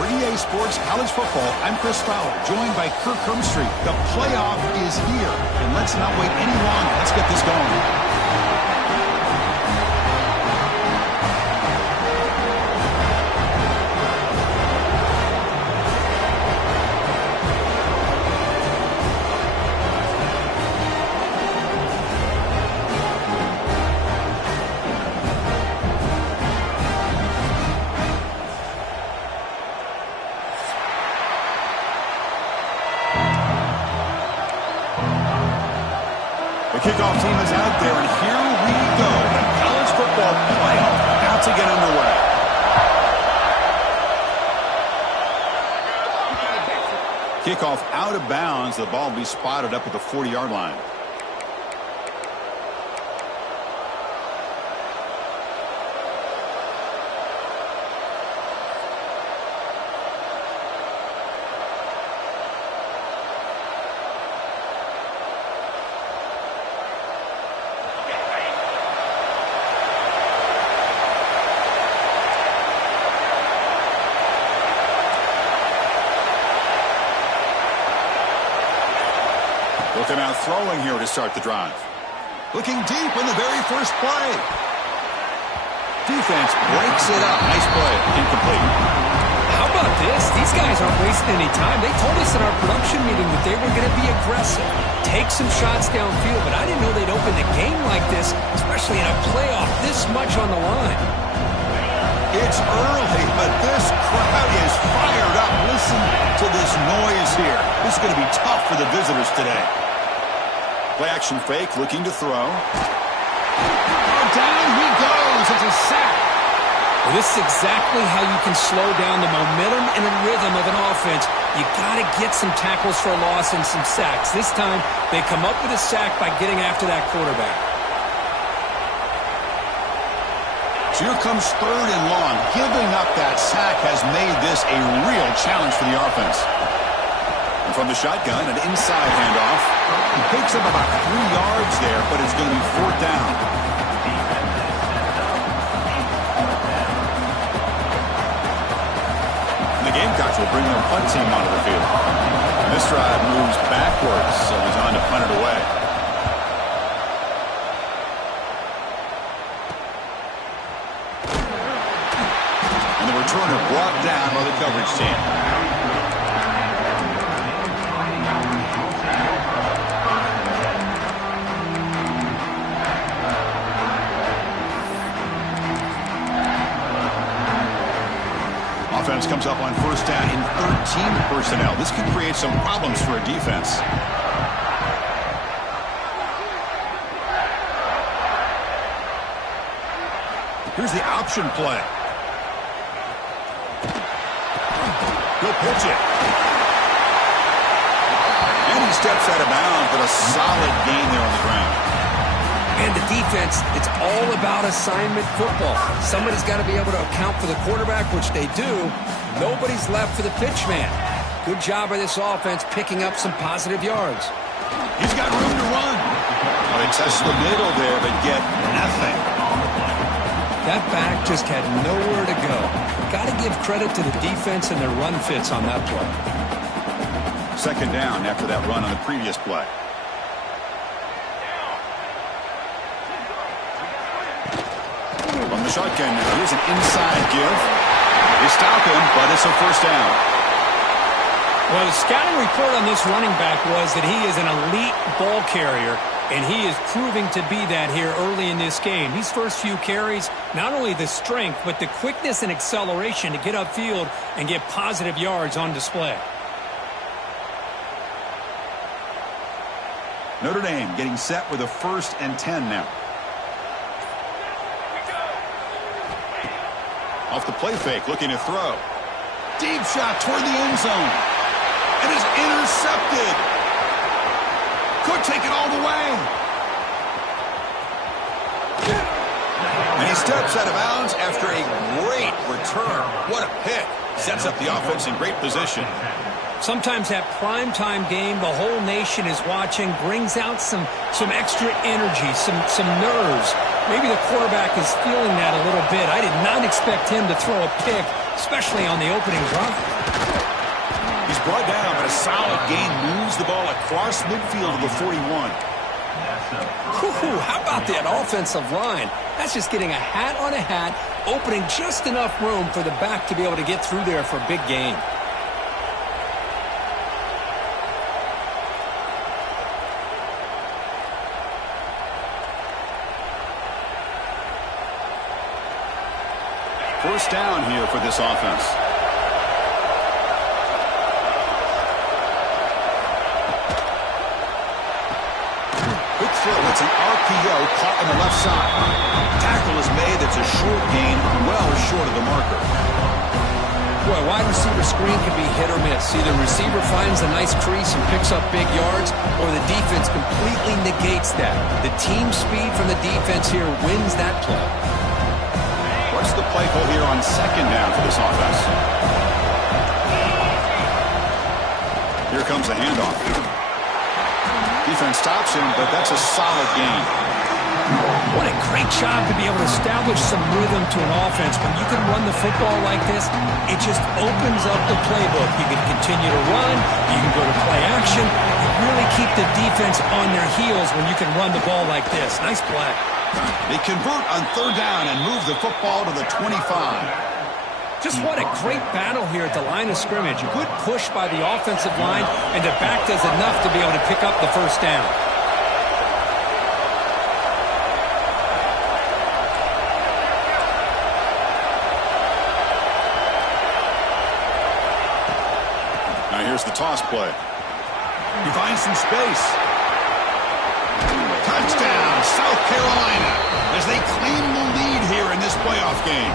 For EA Sports College Football, I'm Chris Fowler, joined by Kirk Hermstreet. The playoff is here, and let's not wait any longer. Let's get this going. Kickoff team is out there, and here we go. The college football playoff about to get underway. Kickoff out of bounds. The ball will be spotted up at the 40-yard line. Looking out throwing here to start the drive. Looking deep in the very first play. Defense breaks it up. Nice play. Incomplete. How about this? These guys aren't wasting any time. They told us in our production meeting that they were going to be aggressive, take some shots downfield, but I didn't know they'd open the game like this, especially in a playoff this much on the line. It's early, but this crowd is fired up. Listen to this noise here. This is going to be tough for the visitors today. Play action fake, looking to throw. Oh, down he goes. It's a sack. Well, this is exactly how you can slow down the momentum and the rhythm of an offense. You got to get some tackles for a loss and some sacks. This time, they come up with a sack by getting after that quarterback. So here comes third and long. Giving up that sack has made this a real challenge for the offense. And from the shotgun, an inside handoff. He picks up about 3 yards there, but it's going to be fourth down. And the Gamecocks will bring their punt team onto the field. And this drive moves backwards, so he's on to punt it away. And the returner brought down by the coverage team. Offense comes up on first down in 13 personnel. This could create some problems for a defense. Here's the option play. He'll pitch it. And he steps out of bounds, but a solid gain there on the ground. And the defense, it's all about assignment football. Somebody's got to be able to account for the quarterback, which they do. Nobody's left for the pitch man. Good job by this offense picking up some positive yards. He's got room to run. Well, they touched the middle there, but get nothing. That back just had nowhere to go. Got to give credit to the defense and their run fits on that play. Second down after that run on the previous play. From the shotgun now, here's an inside give. They stop him, but it's a first down. Well, the scouting report on this running back was that he is an elite ball carrier, and he is proving to be that here early in this game. These first few carries, not only the strength, but the quickness and acceleration to get upfield and get positive yards on display. Notre Dame getting set with a 1st and 10 now. Off the play fake, looking to throw. Deep shot toward the end zone. And is intercepted. Could take it all the way. And he steps out of bounds after a great return. What a pick. Sets up the offense in great position. Sometimes that primetime game, the whole nation is watching, brings out some extra energy, some nerves. Maybe the quarterback is feeling that a little bit. I did not expect him to throw a pick especially on the opening drive. He's brought down, but a solid gain moves the ball across midfield to the 41. How about that offensive line? That's just getting a hat on a hat, opening just enough room for the back to be able to get through there for a big gain. First down here for this offense. Quick throw. It's an RPO caught on the left side. Tackle is made. That's a short gain, well short of the marker. Boy, wide receiver screen can be hit or miss. Either receiver finds a nice crease and picks up big yards, or the defense completely negates that. The team speed from the defense here wins that play. What's the play call here on second down for this offense? Here comes the handoff. Defense stops him, but that's a solid gain. What a great job to be able to establish some rhythm to an offense. When you can run the football like this, it just opens up the playbook. You can continue to run. You can go to play action. You really keep the defense on their heels when you can run the ball like this. Nice play. They convert on third down and move the football to the 25. Just what a great battle here at the line of scrimmage. Good push by the offensive line, and the back does enough to be able to pick up the first down. Now here's the toss play. He finds some space. Touchdown, South Carolina, as they claim the lead here in this playoff game.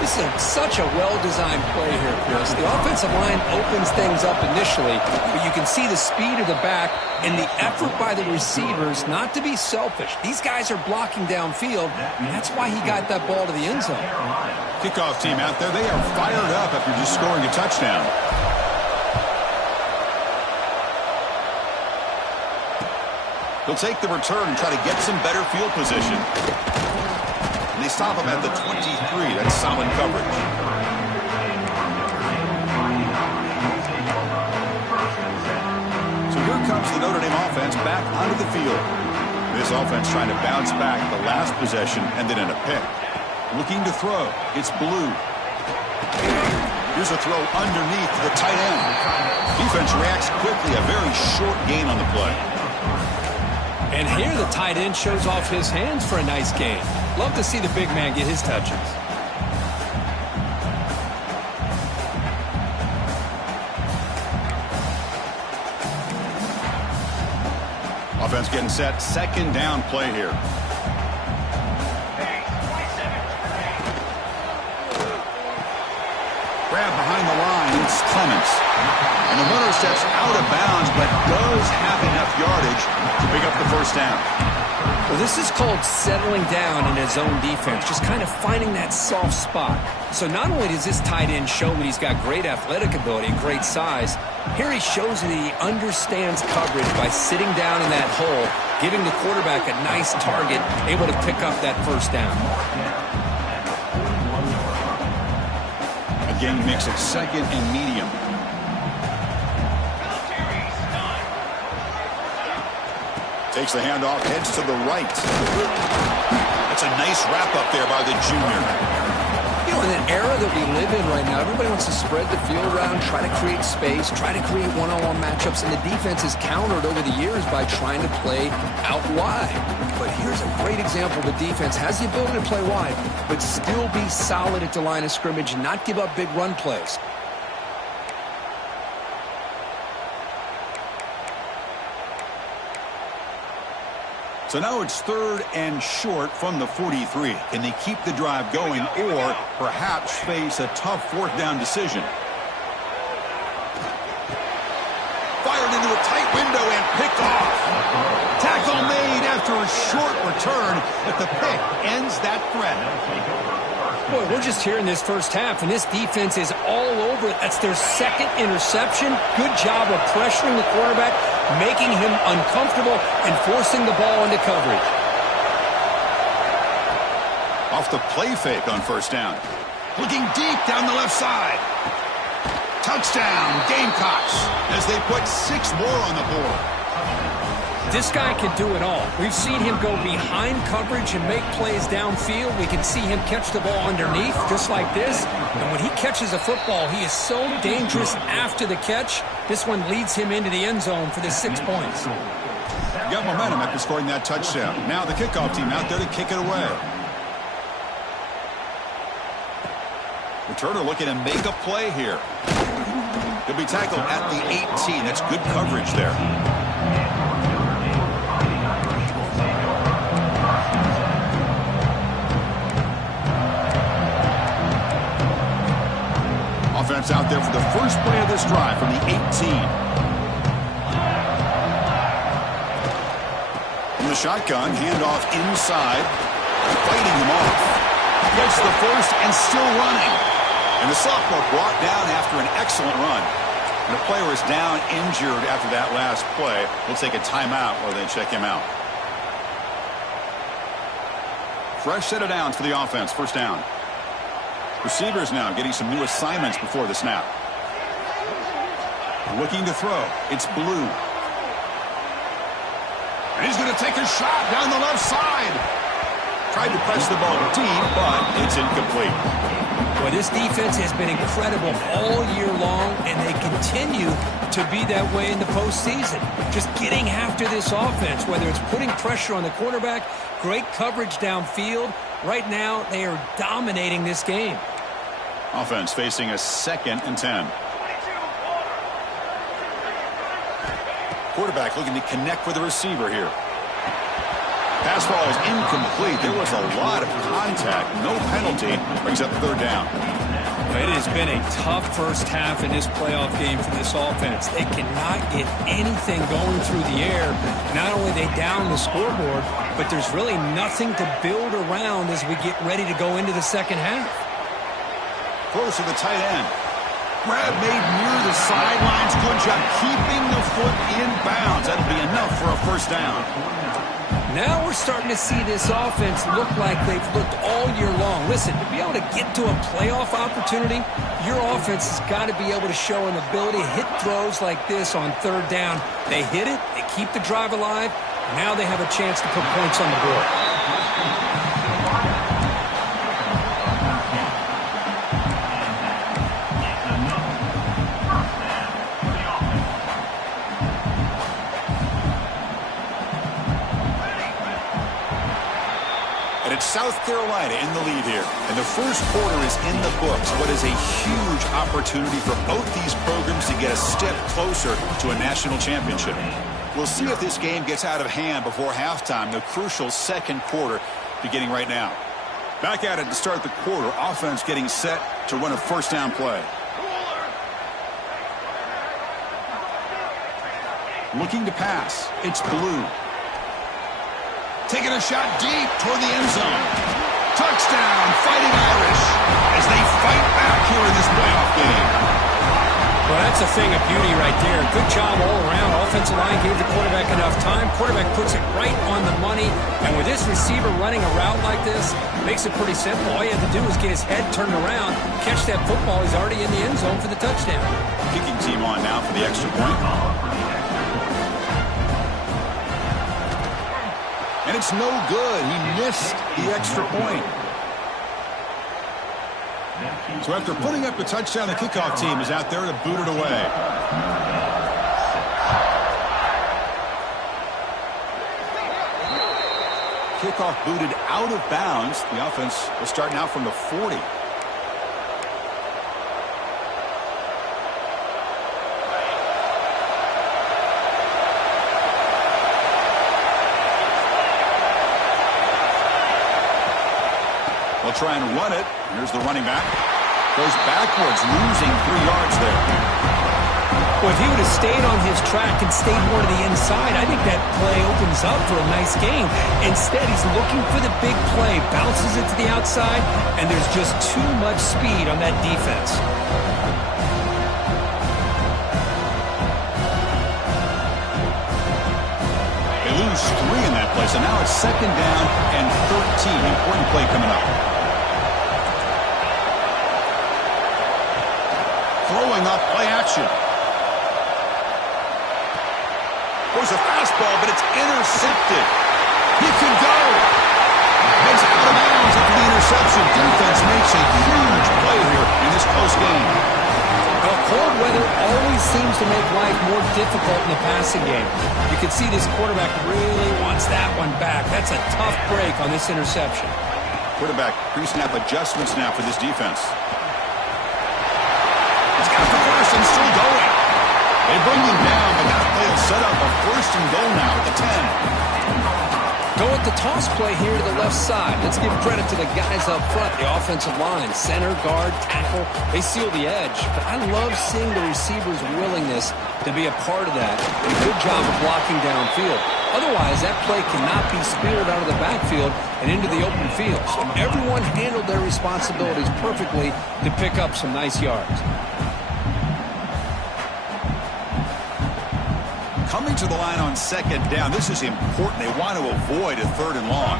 This is such a well-designed play here, Chris. The offensive line opens things up initially, but you can see the speed of the back and the effort by the receivers not to be selfish. These guys are blocking downfield, and that's why he got that ball to the end zone. Kickoff team out there, they are fired up after just scoring a touchdown. They'll take the return and try to get some better field position. And they stop him at the 23. That's solid coverage. So here comes the Notre Dame offense back onto the field. This offense trying to bounce back the last possession and then in a pick. Looking to throw. It's Blue. Here's a throw underneath the tight end. Defense reacts quickly. A very short gain on the play. And here the tight end shows off his hands for a nice gain. Love to see the big man get his touches. Offense getting set. Second down play here. Grab behind the line. It's Clements. And the runner steps out of bounds, but does have enough yardage to pick up the first down. Well, this is called settling down in his own defense, just kind of finding that soft spot. So not only does this tight end show that he's got great athletic ability and great size, here he shows that he understands coverage by sitting down in that hole, giving the quarterback a nice target, able to pick up that first down. Again, makes it second and medium. Takes the handoff, heads to the right. That's a nice wrap up there by the junior. You know, in an era that we live in right now, everybody wants to spread the field around, try to create space, try to create one-on-one matchups, and the defense is countered over the years by trying to play out wide. But here's a great example. The defense has the ability to play wide, but still be solid at the line of scrimmage and not give up big run plays. So now it's third and short from the 43. Can they keep the drive going or perhaps face a tough fourth down decision? Fired into a tight window and picked off. Tackle made after a short return, but the pick ends that threat. Boy, we're just here in this first half, and this defense is all over it. That's their second interception. Good job of pressuring the quarterback, making him uncomfortable, and forcing the ball into coverage. Off the play fake on first down. Looking deep down the left side. Touchdown, Gamecocks, as they put 6 more on the board. This guy can do it all. We've seen him go behind coverage and make plays downfield. We can see him catch the ball underneath, just like this. And when he catches a football, he is so dangerous after the catch. This one leads him into the end zone for the 6 points. Got momentum after scoring that touchdown. Now the kickoff team out there to kick it away. Returner looking to make a play here. He'll be tackled at the 18. That's good coverage there. Offense out there for the first play of this drive from the 18. From the shotgun, handoff inside. Fighting him off. Gets the first and still running. And the sophomore brought down after an excellent run. And the player is down injured after that last play. We'll take a timeout while they check him out. Fresh set of downs for the offense. First down. Receivers now getting some new assignments before the snap. Looking to throw. It's Blue. And he's going to take a shot down the left side. Tried to press the ball deep, but it's incomplete. Well, this defense has been incredible all year long, and they continue to be that way in the postseason. Just getting after this offense, whether it's putting pressure on the quarterback, great coverage downfield. Right now, they are dominating this game. Offense facing a 2nd and 10. Quarterback looking to connect with the receiver here. Pass ball is incomplete. There was a lot of contact. No penalty. Brings up 3rd down. It has been a tough first half in this playoff game for this offense. They cannot get anything going through the air. Not only they down the scoreboard, but there's really nothing to build around as we get ready to go into the second half. Close to the tight end. Grab made near the sidelines. Good job keeping the foot in bounds. That'll be enough for a first down. Now we're starting to see this offense look like they've looked all year long. Listen, to be able to get to a playoff opportunity, your offense has got to be able to show an ability to hit throws like this on 3rd down. They hit it, they keep the drive alive. Now they have a chance to put points on the board. South Carolina in the lead here. And the first quarter is in the books. What is a huge opportunity for both these programs to get a step closer to a national championship. We'll see if this game gets out of hand before halftime. The crucial 2nd quarter beginning right now. Back at it to start the quarter. Offense getting set to run a first down play. Looking to pass. It's Blue. Taking a shot deep toward the end zone. Touchdown, Fighting Irish, as they fight back here in this playoff game. Well, that's a thing of beauty right there. Good job all around. Offensive line gave the quarterback enough time. Quarterback puts it right on the money. And with this receiver running a route like this, makes it pretty simple. All you have to do is get his head turned around, catch that football. He's already in the end zone for the touchdown. Kicking team on now for the extra point. And it's no good. He missed the extra point. So after putting up a touchdown, the kickoff team is out there to boot it away. Kickoff booted out of bounds. The offense will start now from the 40. They'll try and run it. Here's the running back. Goes backwards, losing 3 yards there. Well, if he would have stayed on his track and stayed more to the inside, I think that play opens up for a nice game. Instead, he's looking for the big play, bounces it to the outside, and there's just too much speed on that defense. They lose 3 in that play, so now it's 2nd down and 13. Important play coming up. throwing up play action. There's a fastball, but it's intercepted. He can go. Heads out of bounds after the interception. Defense makes a huge play here in this close game. Well, cold weather always seems to make life more difficult in the passing game. You can see this quarterback really wants that one back. That's a tough break on this interception. Quarterback pre-snap adjustments now for this defense. He's got the first and still going. They bring him down, but that play will set up a first and goal now at the 10. Go with the toss play here to the left side. Let's give credit to the guys up front, the offensive line, center, guard, tackle. They seal the edge. But I love seeing the receiver's willingness to be a part of that. And a good job of blocking downfield. Otherwise, that play cannot be speared out of the backfield and into the open field. So everyone handled their responsibilities perfectly to pick up some nice yards. Coming to the line on second down. This is important. They want to avoid a third and long.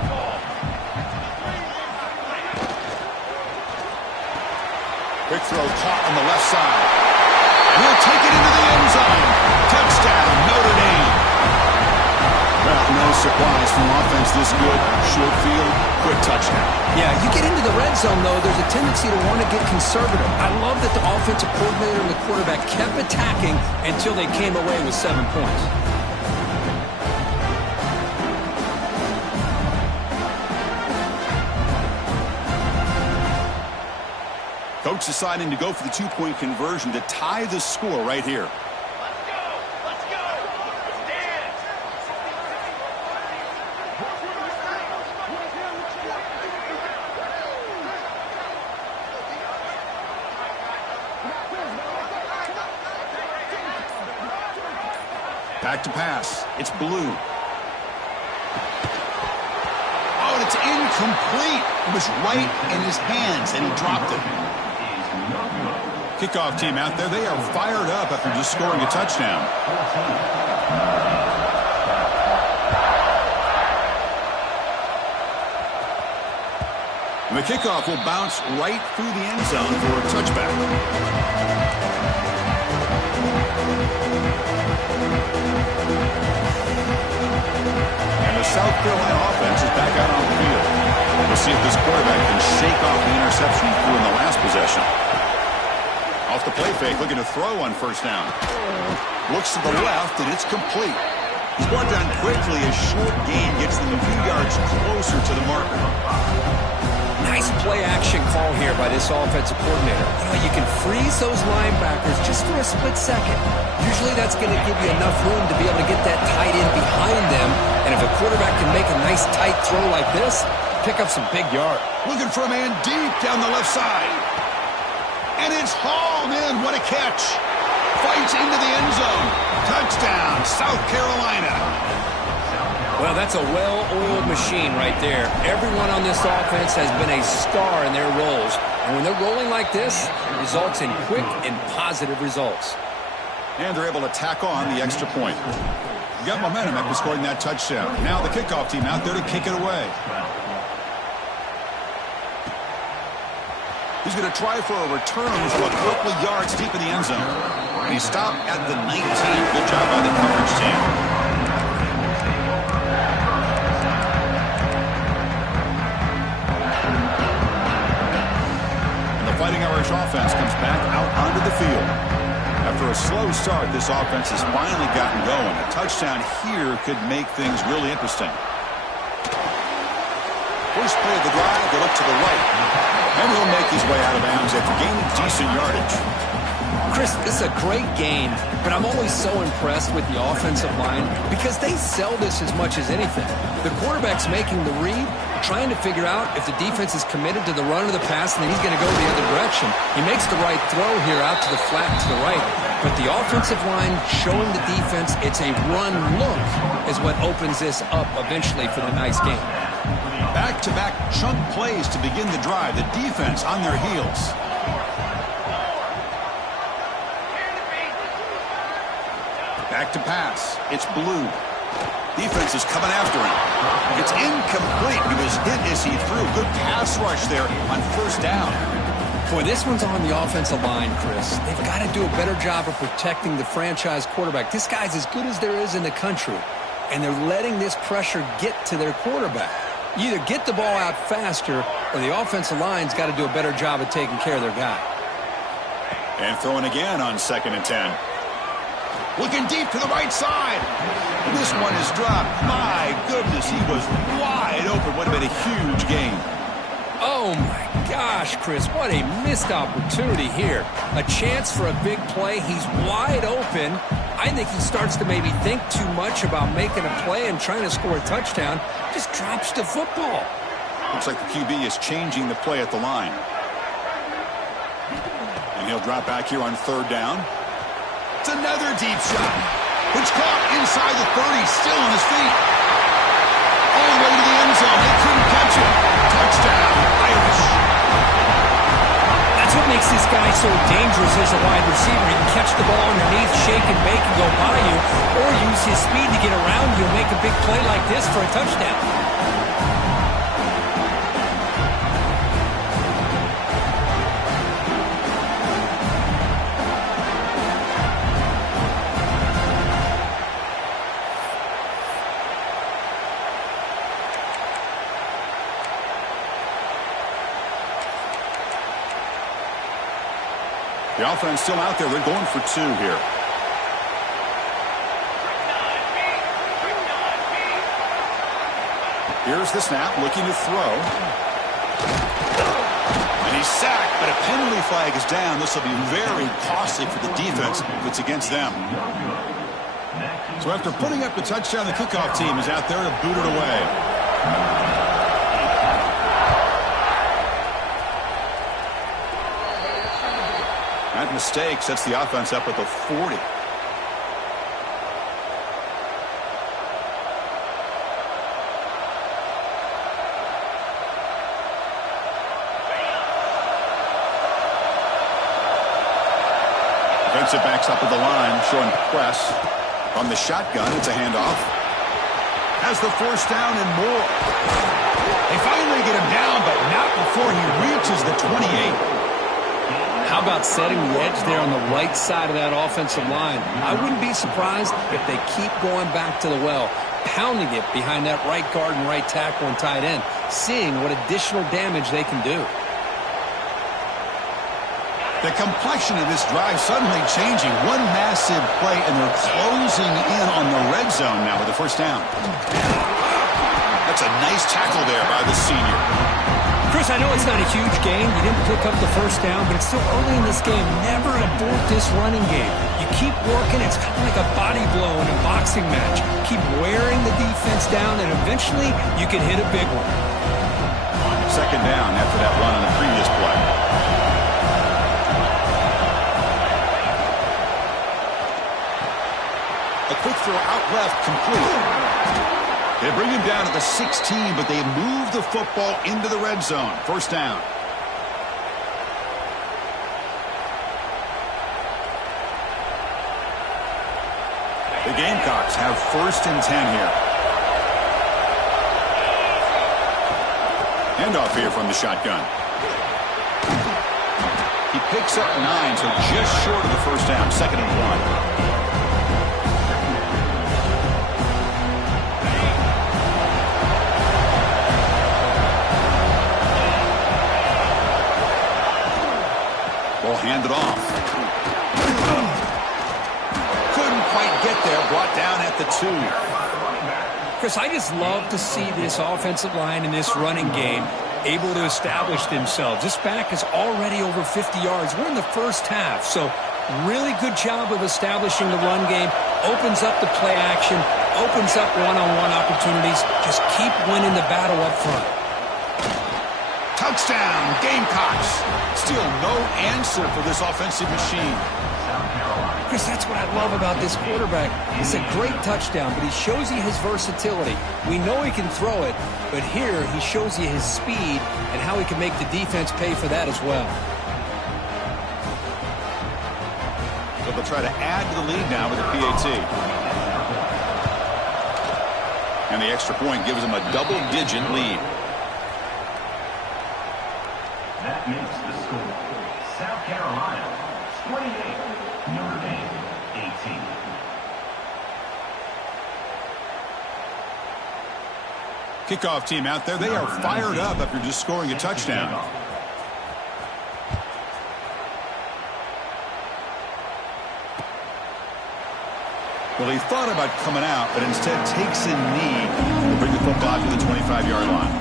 Quick throw caught on the left side. And he'll take it into the end zone. Touchdown, Notre Dame. Well, no surprise from offense this good. Short field, quick touchdown. Yeah, you get into the red zone, though, there's a tendency to want to get conservative. I love that the offensive coordinator and the quarterback kept attacking until they came away with 7 points. Coach deciding to go for the two-point conversion to tie the score right here. Back to pass. It's Blue. Oh, and it's incomplete. It was right in his hands, and he dropped it. Kickoff team out there, they are fired up after just scoring a touchdown. And the kickoff will bounce right through the end zone for a touchback. And the South Carolina offense is back out on the field. We'll see if this quarterback can shake off the interception he threw in the last possession. Off the play fake, looking to throw on first down. Looks to the left, and it's complete. He's brought down quickly. A short gain gets them a few yards closer to the marker. Nice play-action call here by this offensive coordinator. You can freeze those linebackers just for a split second. Usually that's going to give you enough room to be able to get that tight end behind them. And if a quarterback can make a nice tight throw like this, pick up some big yards. Looking for a man deep down the left side. And it's hauled in. What a catch. Fights into the end zone. Touchdown, South Carolina. Well, that's a well-oiled machine right there. Everyone on this offense has been a star in their roles. And when they're rolling like this, it results in quick and positive results. And they're able to tack on the extra point. You got momentum after scoring that touchdown. Now the kickoff team out there to kick it away. He's going to try for a return from a couple of yards deep in the end zone. And he stopped at the 19. Good job by the coverage team. And the Fighting Irish offense comes back out onto the field. After a slow start, this offense has finally gotten going. A touchdown here could make things really interesting. First play of the drive, they look to the right. And he'll make his way out of bounds after gaining decent yardage. Chris, this is a great game, but I'm always so impressed with the offensive line because they sell this as much as anything. The quarterback's making the read, trying to figure out if the defense is committed to the run or the pass, and then he's going to go the other direction. He makes the right throw here out to the flat to the right, but the offensive line showing the defense it's a run look is what opens this up eventually for the nice game. Back-to-back chunk plays to begin the drive. The defense on their heels. Back to pass. It's Blue. Defense is coming after him. It's incomplete. He was hit as he threw. Good pass rush there on first down. Boy, this one's on the offensive line, Chris. They've got to do a better job of protecting the franchise quarterback. This guy's as good as there is in the country, and they're letting this pressure get to their quarterback. You either get the ball out faster, or the offensive line's got to do a better job of taking care of their guy. And throwing again on 2nd and 10. Looking deep to the right side. This one is dropped. My goodness, he was wide open. Would have been a huge gain. Oh, my gosh, Chris, what a missed opportunity here. A chance for a big play. He's wide open. I think he starts to maybe think too much about making a play and trying to score a touchdown. Just drops the football. Looks like the QB is changing the play at the line. And he'll drop back here on 3rd down. It's another deep shot, which caught inside the 30, still on his feet. All the way to the end zone. They couldn't catch him. Touchdown, Irish. That's what makes this guy so dangerous as a wide receiver. He can catch the ball underneath, shake and bake and go by you, or use his speed to get around you and make a big play like this for a touchdown. The offense still out there. They're going for 2 here. Here's the snap, looking to throw. And he's sacked, but a penalty flag is down. This will be very costly for the defense if it's against them. So after putting up the touchdown, the kickoff team is out there to boot it away. That mistake sets the offense up at the 40. Defensive backs up at the line, showing press. From the shotgun, it's a handoff. Has the 1st down and more. They finally get him down, but not before he reaches the 28. How about setting the edge there on the right side of that offensive line? I wouldn't be surprised if they keep going back to the well, pounding it behind that right guard and right tackle and tight end, seeing what additional damage they can do. The complexion of this drive suddenly changing. One massive play, and they're closing in on the red zone now with the 1st down. That's a nice tackle there by the senior. Chris, I know it's not a huge gain. You didn't pick up the 1st down, but it's still early in this game. Never abort this running game. You keep working. It's kind of like a body blow in a boxing match. Keep wearing the defense down, and eventually you can hit a big one. 2nd down after that run on the previous play. A quick throw out left, complete. They bring him down at the 16, but they move the football into the red zone. 1st down. The Gamecocks have 1st and 10 here. Handoff here from the shotgun. He picks up 9, so just short of the 1st down. 2nd and 1. Hand it off. Couldn't quite get there. Brought down at the 2. Chris, I just love to see this offensive line in this running game able to establish themselves. This back is already over 50 yards. We're in the 1st half, so really good job of establishing the run game. Opens up the play action, opens up one-on-one opportunities. Just keep winning the battle up front. Touchdown, Gamecocks. Still no answer for this offensive machine. Chris, that's what I love about this quarterback. It's a great touchdown, but he shows you his versatility. We know he can throw it, but here he shows you his speed and how he can make the defense pay for that as well. So they'll try to add to the lead now with the PAT. And the extra point gives them a double-digit lead. makes the score. South Carolina, 28. Notre Dame, 18. Kickoff team out there. They are fired up after just scoring a touchdown. Well, he thought about coming out, but instead takes a knee to bring the football out to the 25-yard line.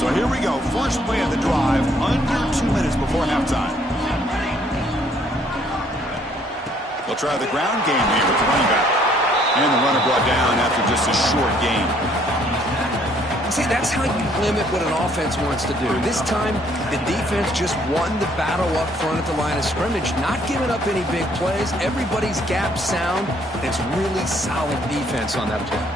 So here we go. First play of the drive, under 2 minutes before halftime. They'll try the ground game here with the running back. And the runner brought down after just a short gain. See, that's how you limit what an offense wants to do. This time, the defense just won the battle up front at the line of scrimmage, not giving up any big plays. Everybody's gap sound. It's really solid defense on that play.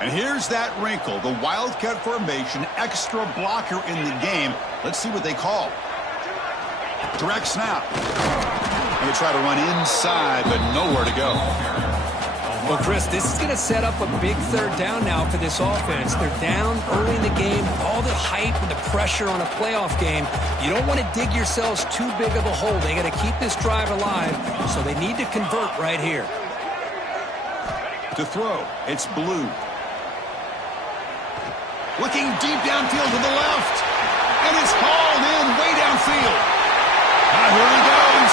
And here's that wrinkle, the Wildcat formation, extra blocker in the game. Let's see what they call. Direct snap. And they try to run inside, but nowhere to go. Well, Chris, this is going to set up a big third down now for this offense. They're down early in the game. All the hype and the pressure on a playoff game. You don't want to dig yourselves too big of a hole. They got to keep this drive alive, so they need to convert right here. To throw, it's Blue. Looking deep downfield to the left. And it's hauled in way downfield. Here he goes.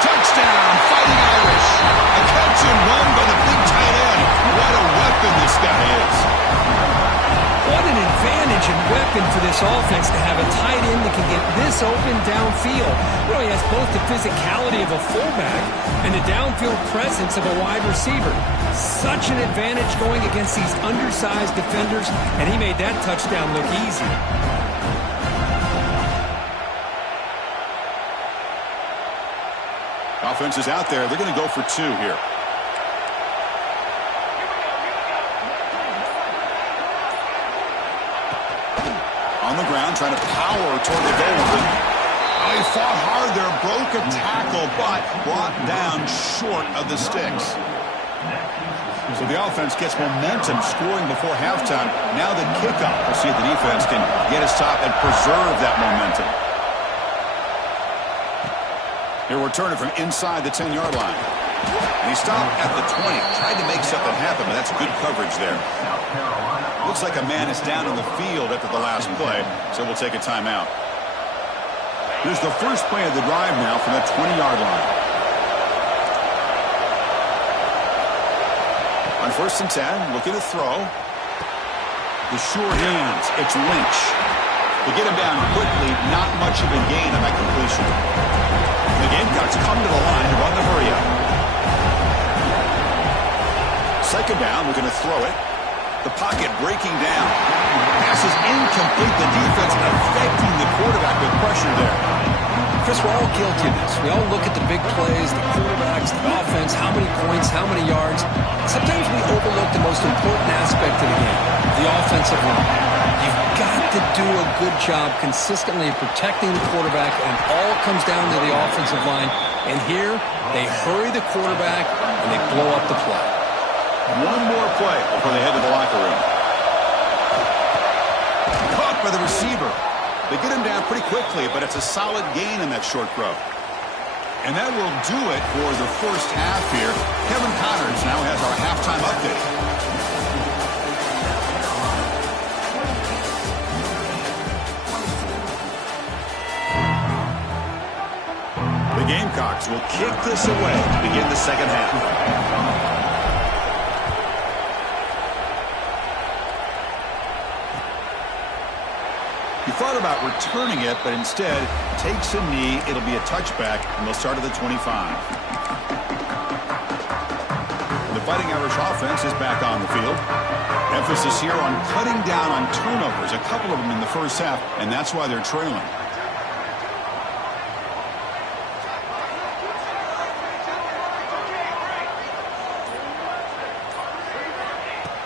Touchdown, Fighting Irish. A catch and run by the big tight end. What a weapon this guy is. What an advantage and weapon for this offense to have a tight end that can get this open downfield. Really has both the physicality of a fullback and the downfield presence of a wide receiver. Such an advantage going against these undersized defenders, and he made that touchdown look easy. Offense is out there. They're going to go for two here. On the ground, trying to power toward the goal line. Oh, he fought hard there, broke a tackle, but brought down short of the sticks. So the offense gets momentum, scoring before halftime. Now the kickoff. We'll see if the defense can get his top and preserve that momentum. He'll return it from inside the 10-yard line. And he stopped at the 20. Tried to make something happen, but that's good coverage there. Looks like a man is down in the field after the last play, so we'll take a timeout. Here's the first play of the drive now from the 20-yard line. On 1st and 10, looking to throw. The short hands, it's Lynch. To get him down quickly, not much of a gain on that completion. The Gamecocks come to the line to run the hurry-up. Second down, we're going to throw it. The pocket breaking down. Pass is incomplete. The defense affecting the quarterback with pressure there. Chris, we're all guilty of this. We all look at the big plays, the quarterbacks, the offense, how many points, how many yards. Sometimes we overlook the most important aspect of the game, the offensive line. You've got to do a good job consistently protecting the quarterback, and it all comes down to the offensive line. And here, they hurry the quarterback, and they blow up the play. One more play before they head to the locker room. Caught by the receiver. They get him down pretty quickly, but it's a solid gain in that short throw. And that will do it for the first half here. Kevin Connors now has our halftime update. The Gamecocks will kick this away to begin the second half. He thought about returning it, but instead takes a knee. It'll be a touchback, and they'll start at the 25. The Fighting Irish offense is back on the field. Emphasis here on cutting down on turnovers, a couple of them in the first half, and that's why they're trailing.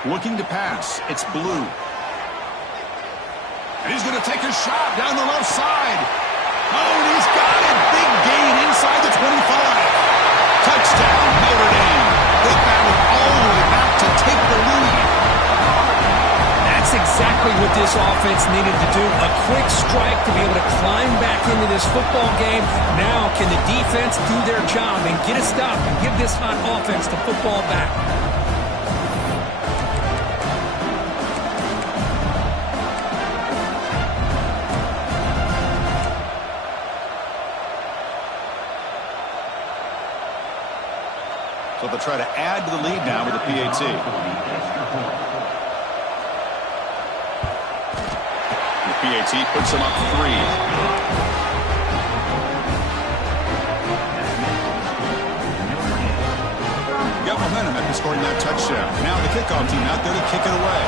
Looking to pass, it's Blue. And he's going to take a shot down the left side. Oh, and he's got it. Big gain inside the 25. this offense needed to do. A quick strike to be able to climb back into this football game. Now can the defense do their job and get a stop and give this hot offense the football back? So they'll try to add to the lead now with the PAT. The PAT puts them up 3. Got momentum after scoring that touchdown. Now the kickoff team out there to kick it away.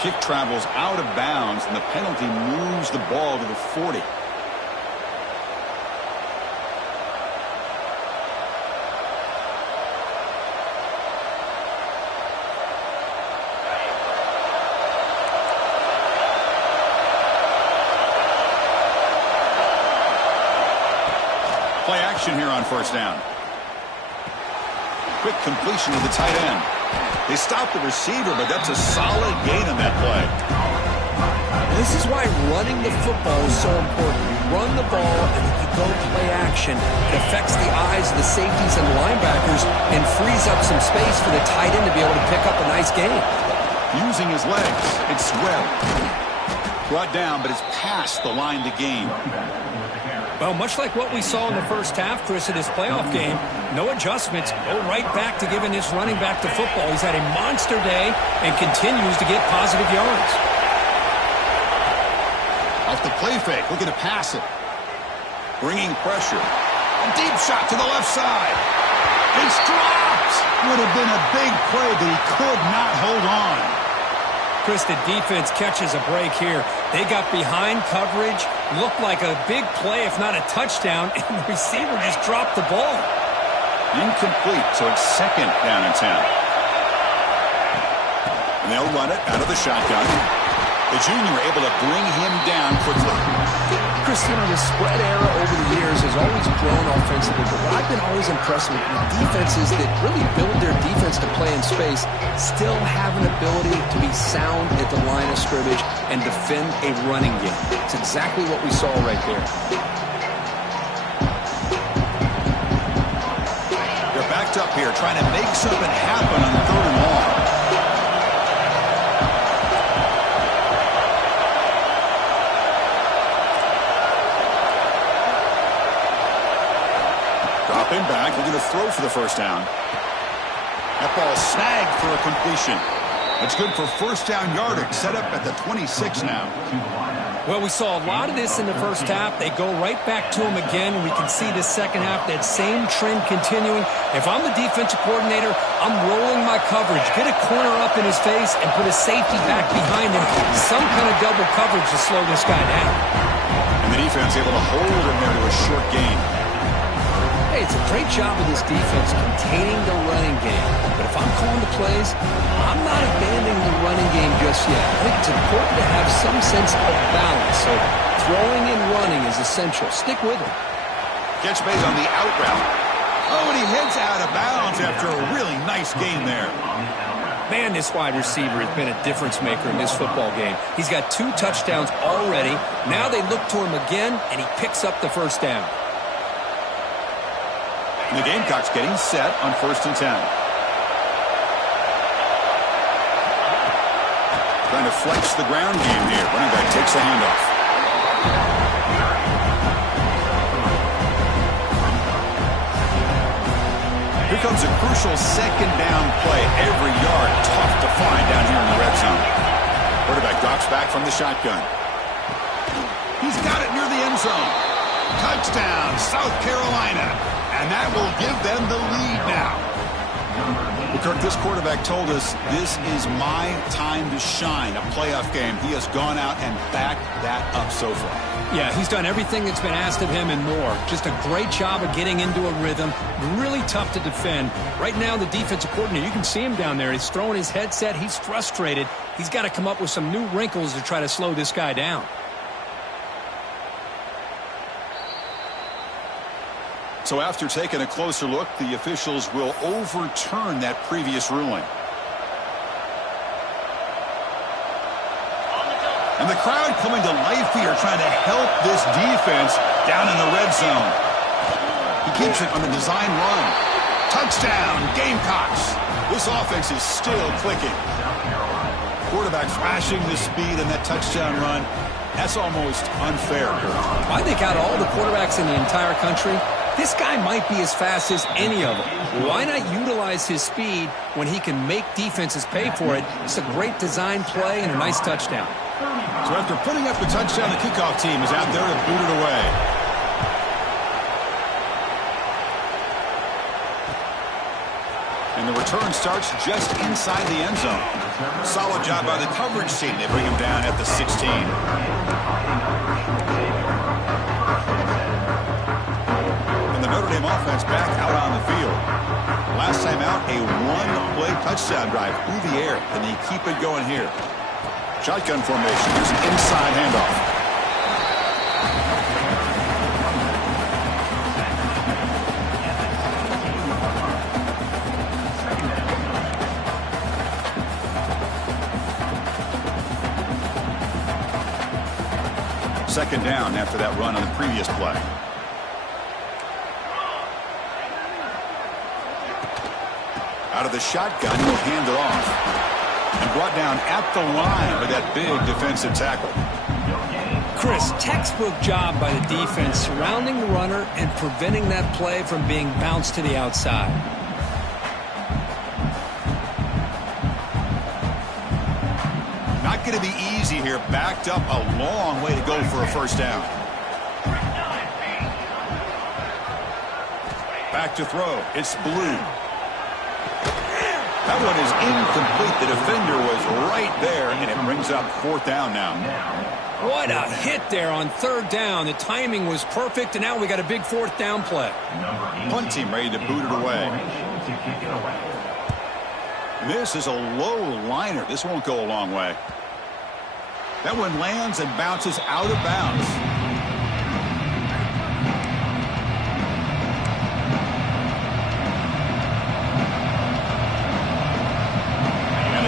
Kick travels out of bounds, and the penalty moves the ball to the 40. Play action here on first down. Quick completion to the tight end. They stopped the receiver, but that's a solid gain on that play. This is why running the football is so important. You run the ball, and if you go play action, it affects the eyes of the safeties and linebackers and frees up some space for the tight end to be able to pick up a nice gain. Using his legs, it's Webb. Brought down, but it's past the line to gain. Well, much like what we saw in the first half, Chris, of this playoff game, no adjustments, go right back to giving this running back the football. He's had a monster day and continues to get positive yards. Off the play fake, looking to pass it. Bringing pressure. A deep shot to the left side. It's dropped. Would have been a big play, but he could not hold on. Chris, the defense catches a break here. They got behind coverage, looked like a big play, if not a touchdown, and the receiver just dropped the ball. Incomplete, so it's second down and 10. And they'll run it out of the shotgun. The junior able to bring him down quickly. Chris, you know, the spread era over the years has always grown offensively, but what I've been always impressed with defenses that really build their defense to play in space still have an ability to be sound at the line of scrimmage and defend a running game. It's exactly what we saw right there. They're backed up here trying to make something happen on 3rd and long. Dropping back, looking to throw for the first down. That ball snagged for a completion. It's good for first down yardage, set up at the 26 now. Well, we saw a lot of this in the first half. They go right back to him again, and we can see the second half, that same trend continuing. If I'm the defensive coordinator, I'm rolling my coverage. Get a corner up in his face and put a safety back behind him. Some kind of double coverage to slow this guy down. And the defense able to hold him there to a short gain. Hey, it's a great job of this defense containing the running game. But if I'm calling the plays, I'm not abandoning the running game just yet. I think it's important to have some sense of balance. So throwing and running is essential. Stick with it. Catch made on the out route. Oh, and he heads out of bounds after a really nice gain there. Man, this wide receiver has been a difference maker in this football game. He's got 2 touchdowns already. Now they look to him again, and he picks up the first down. And the Gamecocks getting set on 1st and 10. Trying to flex the ground game here. Running back takes the handoff. Here comes a crucial second down play. Every yard tough to find down here in the red zone. Quarterback drops back from the shotgun. He's got it near the end zone. Touchdown, South Carolina. And that will give them the lead now. Well, Kirk, this quarterback told us this is my time to shine, a playoff game. He has gone out and backed that up so far. Yeah, he's done everything that's been asked of him and more. Just a great job of getting into a rhythm. Really tough to defend. Right now, the defensive coordinator, you can see him down there. He's throwing his headset. He's frustrated. He's got to come up with some new wrinkles to try to slow this guy down. So after taking a closer look, the officials will overturn that previous ruling. And the crowd coming to life here, trying to help this defense down in the red zone. He keeps it on the design run. Touchdown, Gamecocks. This offense is still clicking. Quarterback flashing the speed in that touchdown run. That's almost unfair. I think out of all the quarterbacks in the entire country, this guy might be as fast as any of them. Why not utilize his speed when he can make defenses pay for it? It's a great design play and a nice touchdown. So after putting up the touchdown, the kickoff team is out there to boot it away. And the return starts just inside the end zone. Solid job by the coverage team. They bring him down at the 16. And the Notre Dame offense back out on the field. Last time out, a one-play touchdown drive through the air. And they keep it going here. Shotgun formation. Here's an inside handoff. Second down after that run on the previous play. Out of the shotgun, he'll hand it off. And brought down at the line with that big defensive tackle. Chris, textbook job by the defense surrounding the runner and preventing that play from being bounced to the outside. Not going to be easy here. Backed up a long way to go for a first down. Back to throw. It's Blue. That one is incomplete. The defender was right there, and it brings up fourth down now. What a hit there on third down. The timing was perfect, and now we got a big fourth down play. Punt team ready to boot it away. This is a low liner. This won't go a long way. That one lands and bounces out of bounds.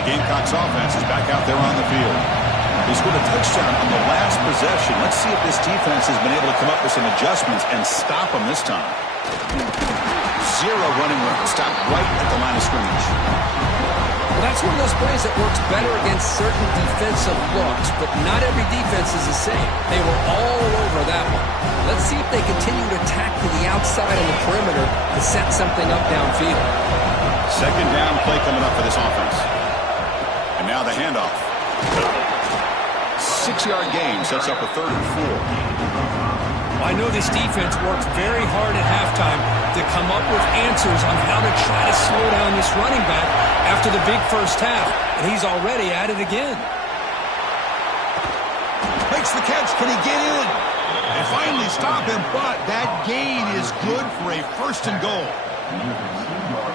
Gamecocks offense is back out there on the field. He scored a touchdown on the last possession. Let's see if this defense has been able to come up with some adjustments and stop them this time. Zero running room. Stopped right at the line of scrimmage. Well, that's one of those plays that works better against certain defensive looks, but not every defense is the same. They were all over that one. Let's see if they continue to attack to the outside of the perimeter to set something up downfield. Second down play coming up for this offense. And now the handoff. 6-yard gain sets up a 3rd and 4. I know this defense worked very hard at halftime to come up with answers on how to try to slow down this running back after the big first half. And he's already at it again. Makes the catch. Can he get in? They finally stop him, but that gain is good for a 1st and goal.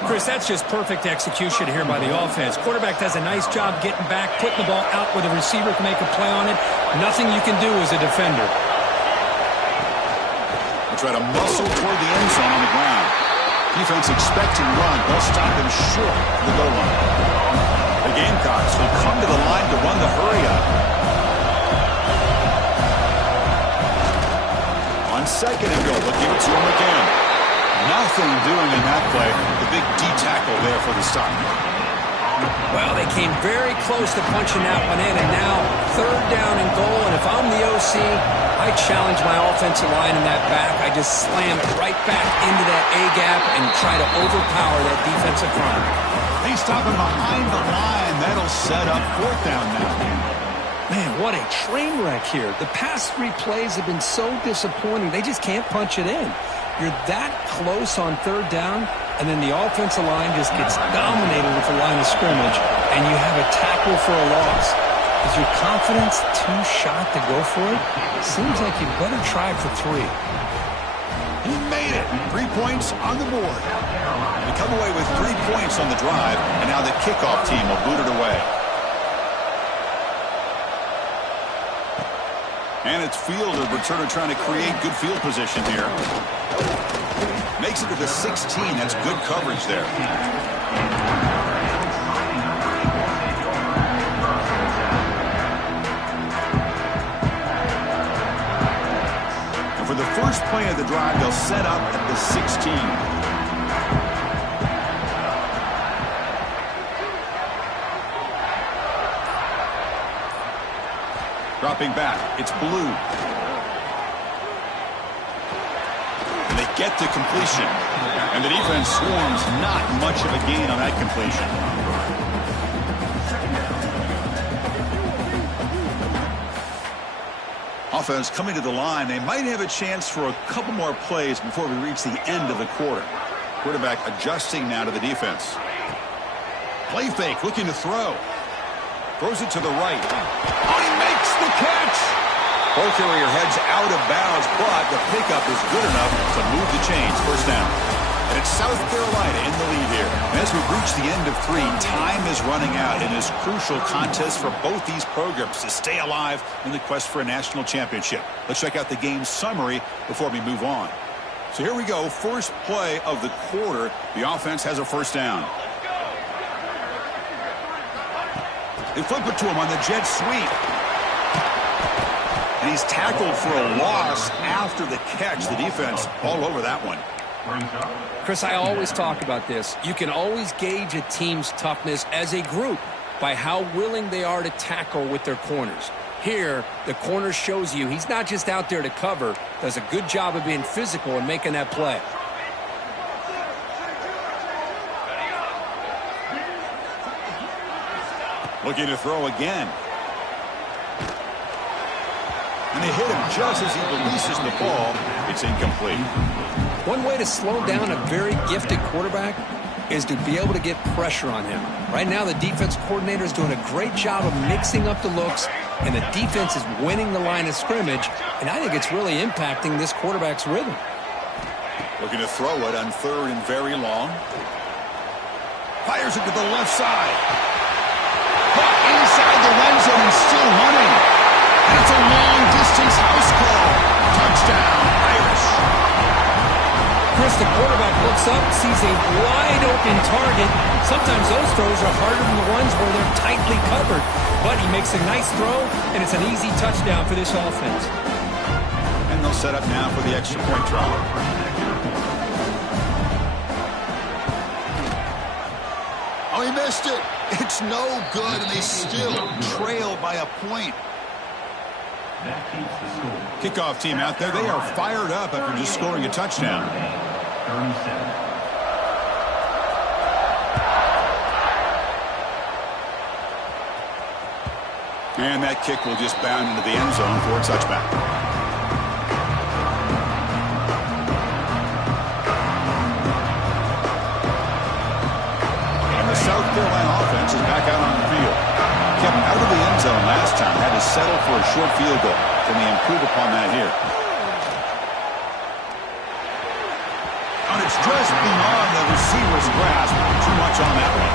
Chris, that's just perfect execution here by the offense. Quarterback does a nice job getting back, putting the ball out where the receiver can make a play on it. Nothing you can do as a defender. They try to muscle toward the end zone on the ground. Defense expecting run. They'll stop him short of the goal line. The Gamecocks will come to the line to run the hurry up. On 2nd and goal, they'll give it to him again. Nothing doing in that play. The big D-tackle there for the stop. Well, they came very close to punching that one in, and now 3rd down and goal. And if I'm the OC, I challenge my offensive line in that back. I just slam it right back into that A-gap and try to overpower that defensive front. They stop him behind the line. That'll set up 4th down now. Man, what a train wreck here. The past 3 plays have been so disappointing. They just can't punch it in. You're that close on 3rd down, and then the offensive line just gets dominated with the line of scrimmage, and you have a tackle for a loss. Is your confidence too shot to go for it? Seems like you better try for 3. He made it. 3 points on the board. They come away with 3 points on the drive, and now the kickoff team will boot it away. And it's field, a returner trying to create good field position here. Takes it to the 16. That's good coverage there. And for the first play of the drive, they'll set up at the 16. Dropping back, it's Blue. And they get to completion. And the defense swarms, not much of a gain on that completion. Offense coming to the line. They might have a chance for a couple more plays before we reach the end of the quarter. Quarterback adjusting now to the defense. Play fake, looking to throw. Throws it to the right. Oh, he makes the catch! Ball carrier heads out of bounds, but the pickup is good enough to move the chains. First down. And it's South Carolina in the lead here. And as we've reached the end of 3, time is running out in this crucial contest for both these programs to stay alive in the quest for a national championship. Let's check out the game summary before we move on. So here we go. First play of the quarter. The offense has a first down. They flip it to him on the jet sweep. And he's tackled for a loss after the catch. The defense all over that one. Chris, I always talk about this. You can always gauge a team's toughness as a group by how willing they are to tackle with their corners. Here, the corner shows you he's not just out there to cover, does a good job of being physical and making that play. Looking to throw again. And they hit him just as he releases the ball. It's incomplete. One way to slow down a very gifted quarterback is to be able to get pressure on him. Right now, the defense coordinator is doing a great job of mixing up the looks, and the defense is winning the line of scrimmage, and I think it's really impacting this quarterback's rhythm. Looking to throw it on 3rd and very long. Fires it to the left side. Caught inside the end zone and still running. And it's a long-distance house call. Touchdown, Irish. Chris, the quarterback looks up, sees a wide-open target. Sometimes those throws are harder than the ones where they're tightly covered. But he makes a nice throw, and it's an easy touchdown for this offense. And they'll set up now for the extra point try. Oh, he missed it. It's no good, and they still trail by a point. Kickoff team out there. They are fired up after just scoring a touchdown. And that kick will just bound into the end zone for a touchback. And the South Carolina offense is back out on the field. Kept out of the end zone last time. Had to settle for a short field goal. Can they improve upon that here? And it's just beyond the receiver's grasp. Too much on that one.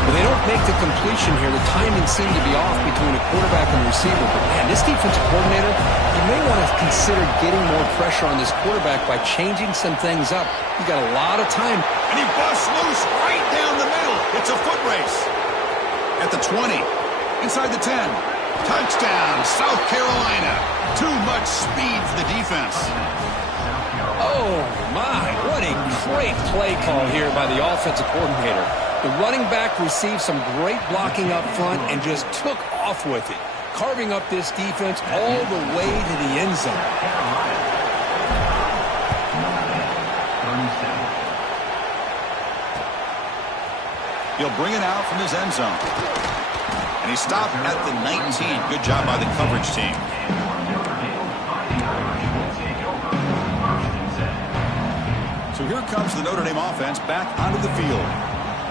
Well, they don't make the completion here. The timing seemed to be off between a quarterback and a receiver. But, man, this defensive coordinator, you may want to consider getting more pressure on this quarterback by changing some things up. He's got a lot of time. And he busts loose right down the middle. It's a foot race. At the 20. Inside the 10. Touchdown, South Carolina. Too much speed for the defense. Oh, my. What a great play call here by the offensive coordinator. The running back received some great blocking up front and just took off with it, carving up this defense all the way to the end zone. He'll bring it out from his end zone. And he stopped at the 19. Good job by the coverage team. So here comes the Notre Dame offense back onto the field.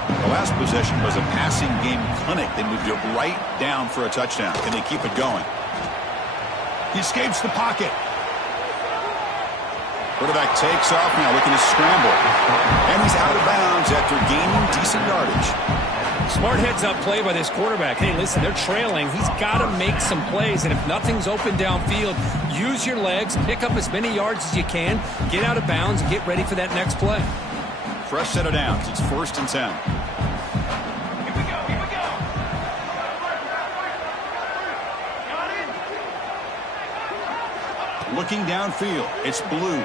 The last possession was a passing game clinic. They moved it right down for a touchdown. Can they keep it going? He escapes the pocket. Quarterback takes off now, looking to scramble. And he's out of bounds after gaining decent yardage. Smart heads-up play by this quarterback. Hey, listen, they're trailing. He's got to make some plays, and if nothing's open downfield, use your legs, pick up as many yards as you can, get out of bounds, and get ready for that next play. Fresh set of downs. It's 1st and 10. Here we go. Looking downfield. It's Blue.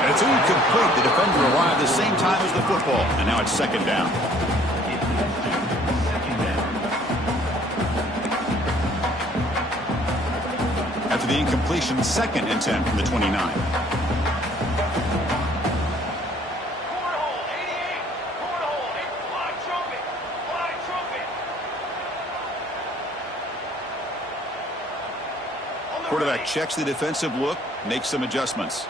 And it's incomplete. The defender arrived the same time as the football. And now it's 2nd down. After the incompletion, 2nd and 10 from the 29. Quarterback checks the defensive look, makes some adjustments.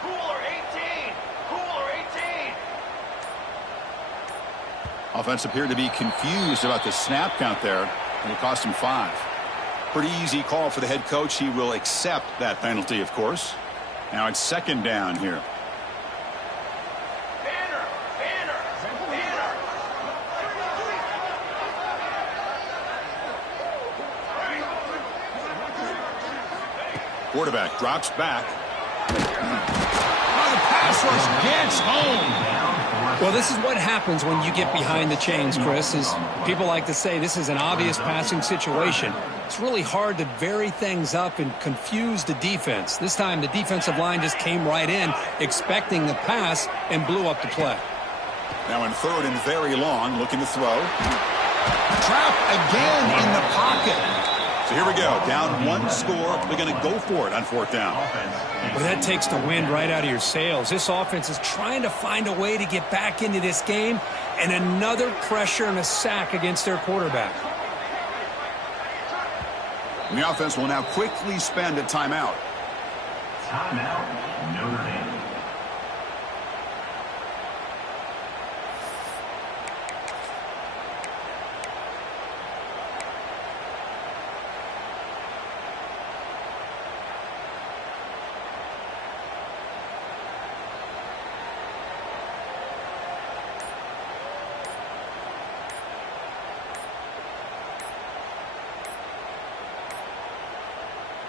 Cooler 18. Offense appeared to be confused about the snap count there, and it cost him 5. Pretty easy call for the head coach. He will accept that penalty, of course. Now it's 2nd down here. Quarterback drops back. The pass rush gets home. Well, this is what happens when you get behind the chains, Chris. Is people like to say this is an obvious passing situation. It's really hard to vary things up and confuse the defense. This time the defensive line just came right in expecting the pass and blew up the play. Now in 3rd and very long, looking to throw. Trap again in the pocket. So here we go. Down 1 score. They're going to go for it on 4th down. Well, that takes the wind right out of your sails. This offense is trying to find a way to get back into this game, and another pressure and a sack against their quarterback. And the offense will now quickly spend a timeout. Timeout, Notre Dame.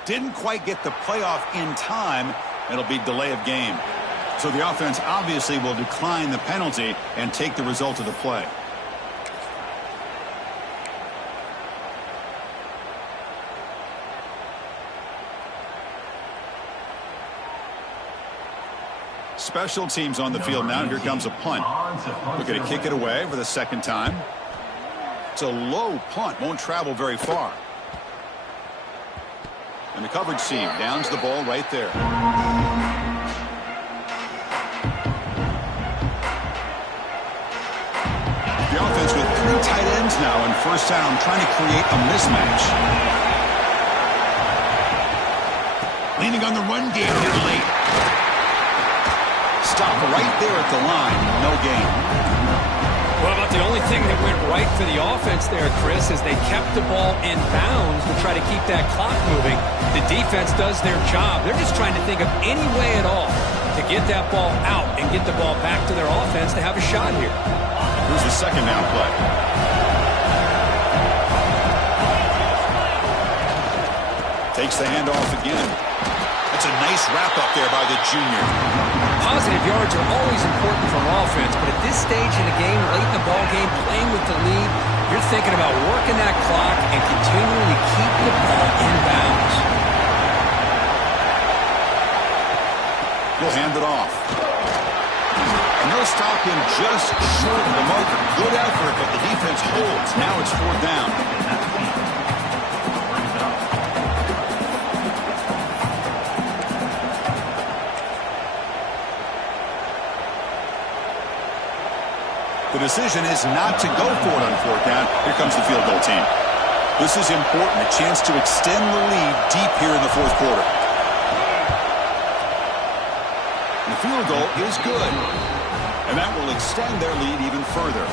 Didn't quite get the playoff in time. It'll be delay of game. So the offense obviously will decline the penalty and take the result of the play. Special teams on the field now. Here comes a punt. We're going to kick it away for the 2nd time. It's a low punt. Won't travel very far. And the coverage team downs the ball right there. The offense with 3 tight ends now in 1st down, trying to create a mismatch. Leaning on the run game here late. Stop right there at the line. No gain. Well, about the only thing that went right for the offense there, Chris, is they kept the ball in bounds to try to keep that clock moving. The defense does their job. They're just trying to think of any way at all to get that ball out and get the ball back to their offense to have a shot here. Here's the 2nd down play. Takes the handoff again. That's a nice wrap-up there by the junior. Positive yards are always important for an offense, but at this stage in the game, late in the ball game, playing with the lead, you're thinking about working that clock and continuing to keep the ball in bounds. We'll hand it off. And they'll stop him just short of the marker. Good effort, but the defense holds. Now it's 4th down. The decision is not to go for it on 4th down. Here comes the field goal team. This is important, a chance to extend the lead deep here in the 4th quarter. And the field goal is good. And that will extend their lead even further.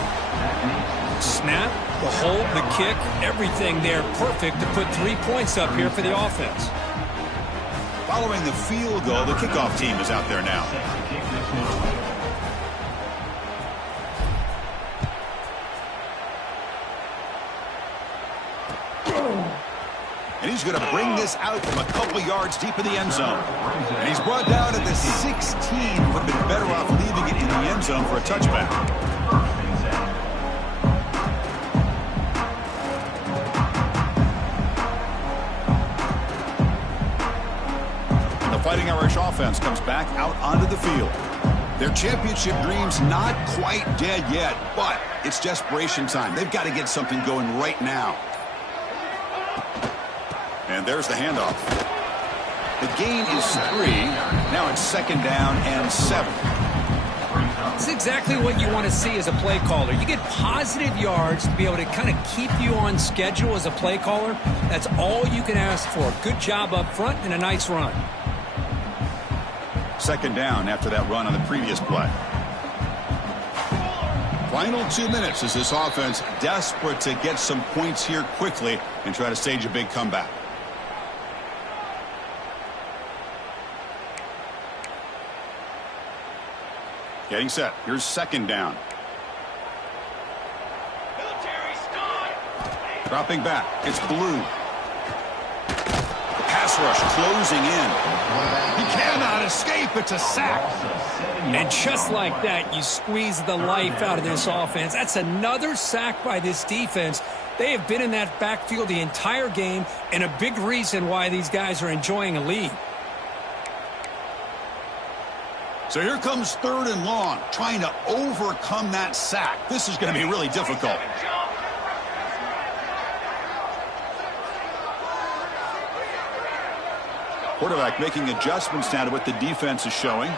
Snap, the hold, the kick, everything there perfect to put 3 points up here for the offense. Following the field goal, the kickoff team is out there now. And he's going to bring this out from a couple yards deep in the end zone. And he's brought down at the 16. Would have been better off leaving it in the end zone for a touchback. And the Fighting Irish offense comes back out onto the field. Their championship dreams not quite dead yet, but it's desperation time. They've got to get something going right now. And there's the handoff. The gain is 3. Now it's 2nd down and 7. This is exactly what you want to see as a play caller. You get positive yards to be able to kind of keep you on schedule as a play caller. That's all you can ask for. Good job up front and a nice run. 2nd down after that run on the previous play. Final 2 minutes as this offense desperate to get some points here quickly and try to stage a big comeback. Getting set. Here's 2nd down. Dropping back. It's Blue. The pass rush closing in. He cannot escape. It's a sack. And just like that, you squeeze the life out of this offense. That's another sack by this defense. They have been in that backfield the entire game, and a big reason why these guys are enjoying a lead. So here comes 3rd and long, trying to overcome that sack. This is going to be really difficult. Quarterback making adjustments now to what the defense is showing.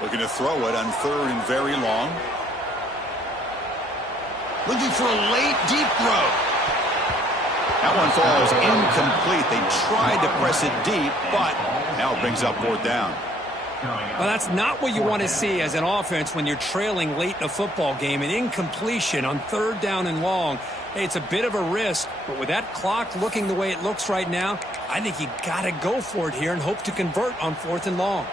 Looking to throw it on 3rd and very long. Looking for a late, deep throw. That one falls incomplete. They tried to press it deep, but now it brings up 4th down. Well, that's not what you want to see as an offense when you're trailing late in a football game. An incompletion on 3rd down and long. Hey, it's a bit of a risk, but with that clock looking the way it looks right now, I think you got to go for it here and hope to convert on 4th and long.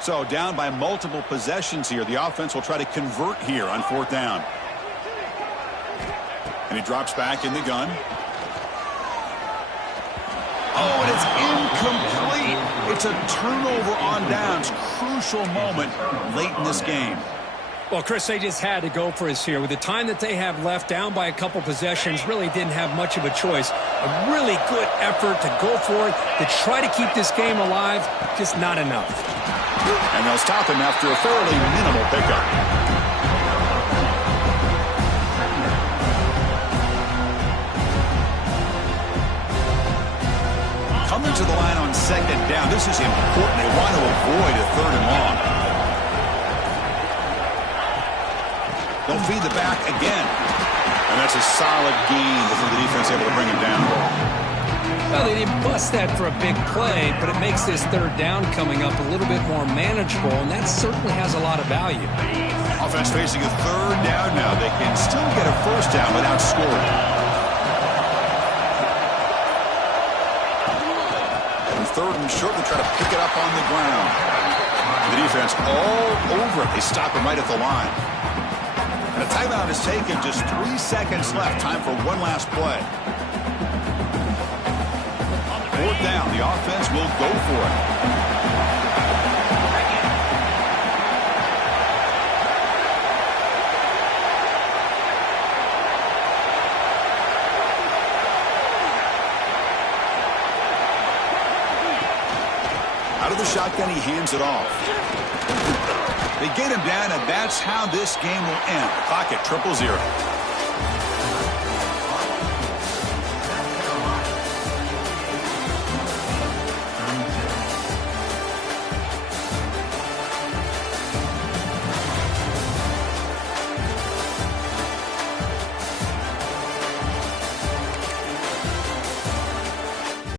So down by multiple possessions here. The offense will try to convert here on 4th down. And he drops back in the gun. Oh, and it's incomplete. It's a turnover on downs. Crucial moment late in this game. Well, Chris, they just had to go for us here. With the time that they have left, down by a couple possessions, really didn't have much of a choice. A really good effort to go for it, to try to keep this game alive, just not enough. And they'll stop him after a fairly minimal pickup. Coming to the line on 2nd down. This is important. They want to avoid a 3rd and long. They'll feed the back again. And that's a solid gain before the defense able to bring him down. Well, they didn't bust that for a big play, but it makes this 3rd down coming up a little bit more manageable, and that certainly has a lot of value. Offense facing a 3rd down now. They can still get a 1st down without scoring. And 3rd and short, they try to pick it up on the ground. The defense all over it. They stop him right at the line. And a timeout is taken. Just 3 seconds left. Time for one last play. 4th down. The offense will go for it. Out of the shotgun, he hands it off. They get him down, and that's how this game will end. Clock at 0-0.